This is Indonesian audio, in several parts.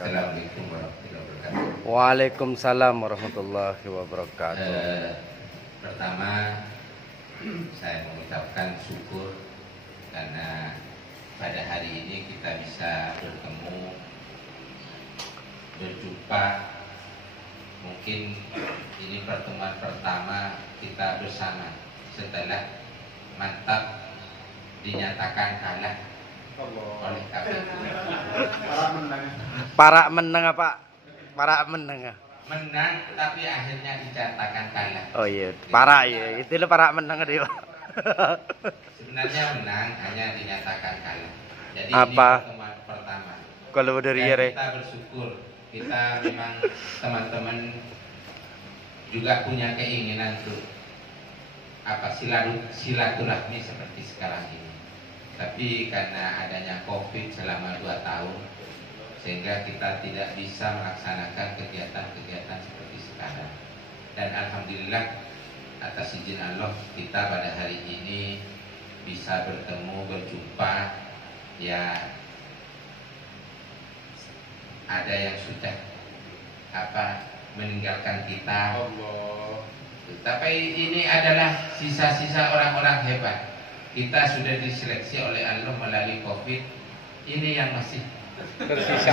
wabarakatuh. Assalamualaikum warahmatullahi wabarakatuh. Waalaikumsalam warahmatullahi wabarakatuh. Pertama, saya mengucapkan syukur karena pada hari ini kita bisa bertemu, berjumpa. Mungkin ini pertemuan pertama kita bersama setelah mantap dinyatakan kalah oleh KPU. Para menang apa? Para menang. Menang tapi akhirnya dinyatakan kalah. Oh iya, para ya. Itu para menang dia. Sebenarnya menang, hanya dinyatakan kalah. Jadi apa? ini pertemuan pertama. Kalau dari ya, kita bersyukur, kita memang teman-teman juga punya keinginan untuk silaturahmi seperti sekarang ini. Tapi karena adanya COVID selama 2 tahun, sehingga kita tidak bisa melaksanakan kegiatan-kegiatan seperti sekarang. Dan alhamdulillah atas izin Allah kita pada hari ini bisa bertemu, berjumpa. Ya, ada yang sudah meninggalkan kita. Tapi ini adalah sisa-sisa orang-orang hebat. Kita sudah diseleksi oleh Allah melalui COVID. Ini yang masih tersisa.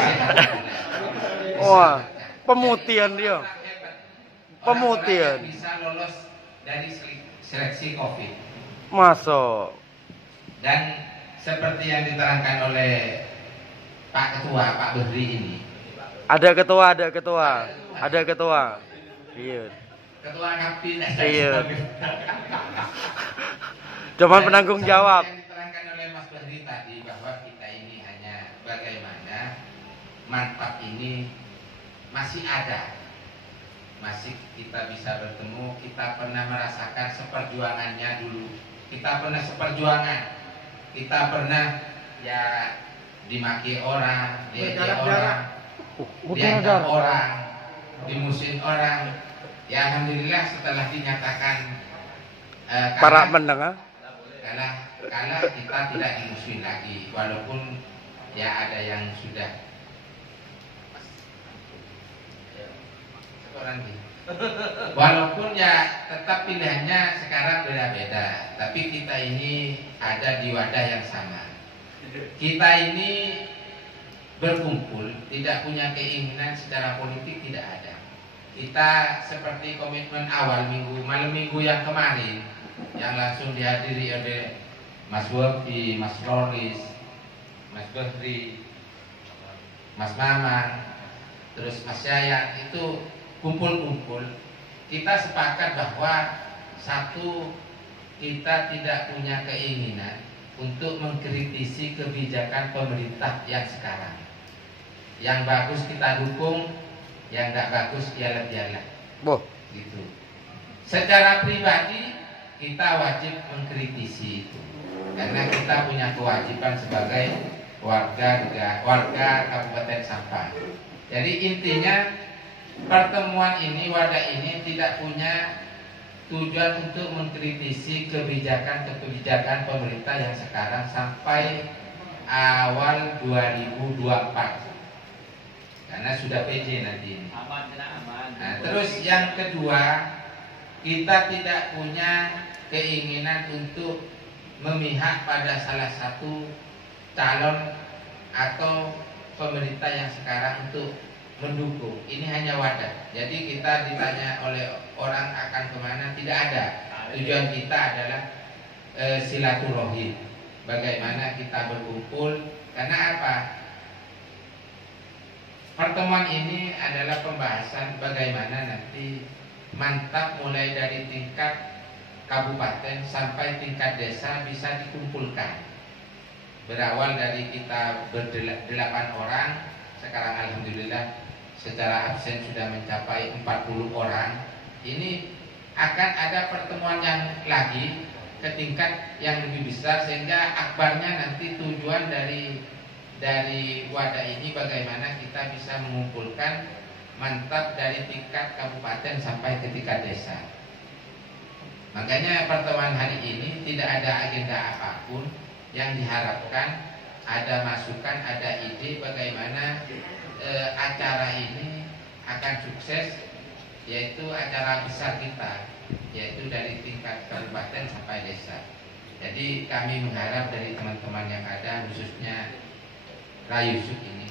Wah, pemutihan dia. Pemutihan. Bisa lolos dari seleksi COVID. Masuk. Dan seperti yang diterangkan oleh Pak Ketua, Pak Bahri ini. Ada ketua. Iya. Ketua Kapin. Iya. Cuman penanggung jawab. Yang diterangkan oleh Mas Bahri tadi bahwa kita ini hanya bagaimana mantap ini masih ada, masih kita bisa bertemu. Kita pernah merasakan seperjuangannya dulu. Kita pernah seperjuangan. Kita pernah ya dimaki orang, diejek orang, diancam orang, dimusuhin orang. Ya alhamdulillah setelah dinyatakan para menang. Kalah kita tidak dimusuhin lagi, walaupun ya ada yang sudah walaupun ya tetap pilihannya sekarang beda-beda, tapi kita ini ada di wadah yang sama. Kita ini berkumpul, tidak punya keinginan secara politik, tidak ada. Kita seperti komitmen awal malam minggu yang kemarin, yang langsung dihadiri oleh Mas Wafi, Mas Loris, Mas Bahri, Mas Maman, terus Mas Yayat, itu kumpul-kumpul. Kita sepakat bahwa satu, kita tidak punya keinginan untuk mengkritisi kebijakan pemerintah yang sekarang. Yang bagus kita dukung, yang nggak bagus biarlah. Gitu. Secara pribadi kita wajib mengkritisi itu, karena kita punya kewajiban sebagai warga Kabupaten Sampang. Jadi intinya pertemuan ini, wadah ini tidak punya tujuan untuk mengkritisi kebijakan pemerintah yang sekarang sampai awal 2024, karena sudah PJ nanti ini. Nah, terus yang kedua, kita tidak punya keinginan untuk memihak pada salah satu calon atau pemerintah yang sekarang untuk mendukung. Ini hanya wadah. Jadi kita ditanya oleh orang akan kemana, tidak ada. Tujuan kita adalah silaturahim. Bagaimana kita berkumpul. Karena apa? Pertemuan ini adalah pembahasan bagaimana nanti mantap mulai dari tingkat kabupaten sampai tingkat desa bisa dikumpulkan. Berawal dari kita berdelapan orang, sekarang alhamdulillah secara absen sudah mencapai 40 orang. Ini akan ada pertemuan yang lagi ke tingkat yang lebih besar, sehingga akbarnya nanti tujuan dari wadah ini bagaimana kita bisa mengumpulkan mantap dari tingkat kabupaten sampai ke tingkat desa. Makanya pertemuan hari ini tidak ada agenda apapun, yang diharapkan ada masukan, ada ide bagaimana acara ini akan sukses, yaitu acara besar kita, yaitu dari tingkat kabupaten sampai desa. Jadi kami mengharap dari teman-teman yang ada, khususnya Rayusuk ini,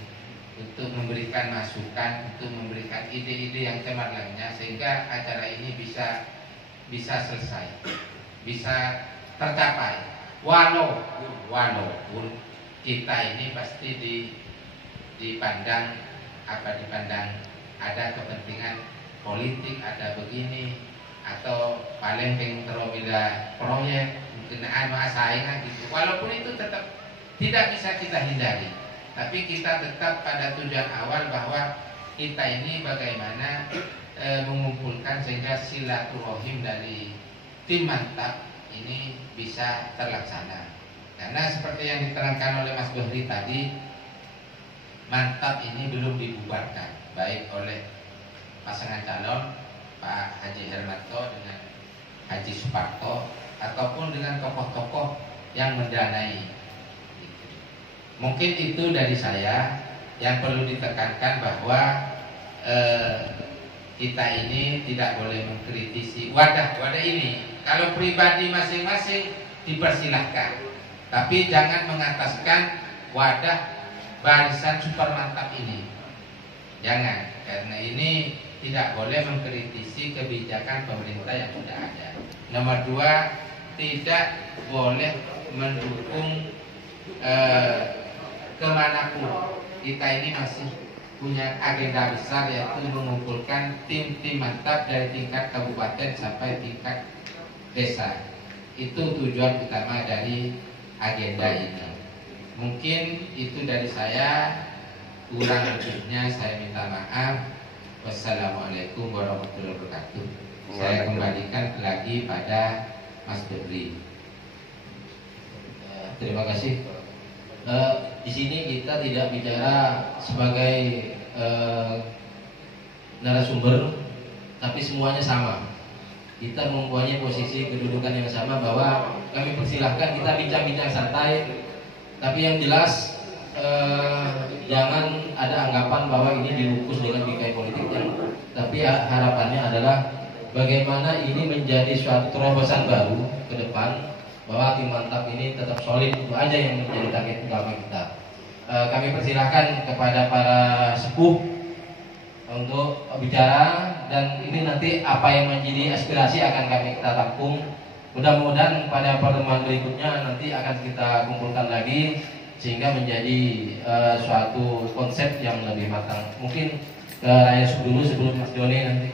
untuk memberikan masukan, untuk memberikan ide-ide yang cemerlangnya, sehingga acara ini bisa selesai, bisa tercapai. Walaupun kita ini pasti dipandang ada kepentingan politik, ada begini, atau paling terobila proyek kenaan saingan gitu. Walaupun itu tetap tidak bisa kita hindari, tapi kita tetap pada tujuan awal bahwa kita ini bagaimana mengumpulkan sehingga silaturahim dari tim Mantap ini bisa terlaksana. Karena seperti yang diterangkan oleh Mas Bahri tadi, Mantap ini belum dibubarkan, baik oleh pasangan calon Pak Haji Hermanto dengan Haji Suparto ataupun dengan tokoh-tokoh yang mendanai. Mungkin itu dari saya. Yang perlu ditekankan bahwa kita ini tidak boleh mengkritisi wadah ini. Kalau pribadi masing-masing dipersilahkan, tapi jangan mengataskan wadah barisan super mantap ini. Jangan, karena ini tidak boleh mengkritisi kebijakan pemerintah yang sudah ada. Nomor 2, tidak boleh mendukung kemanapun. Kita ini masih punya agenda besar, yaitu mengumpulkan tim-tim mantap dari tingkat kabupaten sampai tingkat desa. Itu tujuan utama dari agenda ini. Mungkin itu dari saya. Kurang lebihnya saya minta maaf. Wassalamualaikum warahmatullahi wabarakatuh. Saya kembalikan lagi pada Mas Bahri. Terima kasih. Di sini kita tidak bicara sebagai narasumber, tapi semuanya sama. Kita mempunyai posisi kedudukan yang sama, bahwa kami persilahkan kita bincang-bincang santai, tapi yang jelas jangan ada anggapan bahwa ini dibungkus dengan bingkai politiknya. Tapi harapannya adalah bagaimana ini menjadi suatu terobosan baru ke depan, bahwa tim Mantap ini tetap solid. Itu aja yang menjadi target utama kita. Kami persilahkan kepada para sepuh untuk bicara, dan ini nanti apa yang menjadi aspirasi akan kita tampung. Mudah-mudahan pada pertemuan berikutnya nanti akan kita kumpulkan lagi, sehingga menjadi suatu konsep yang lebih matang. Mungkin Raya dulu sebelum Mas Joni nanti.